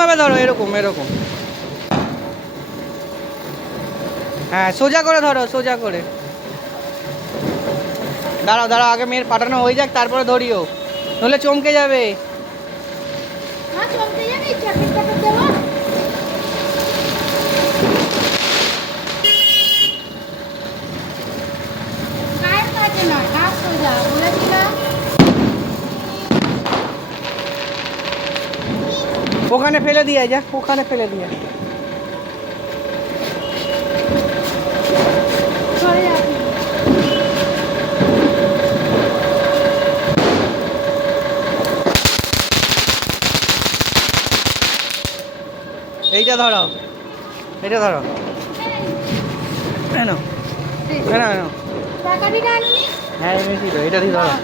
ভাবে ধরো, এরকম এরকম। হ্যাঁ সোজা করে ধরো, সোজা করে। দাঁড়াও দাঁড়াও, আগে মেয়ের পাঠানো হয়ে যাক তারপরে ধরিও, নইলে চমকে যাবে। ওখানে ফেলে দিয়ে যা, ওখানে ফেলে দিয়ে। এইটা ধরো, এটা ধরো, হ্যাঁ এনেছি তো, এটা দিয়ে ধরো।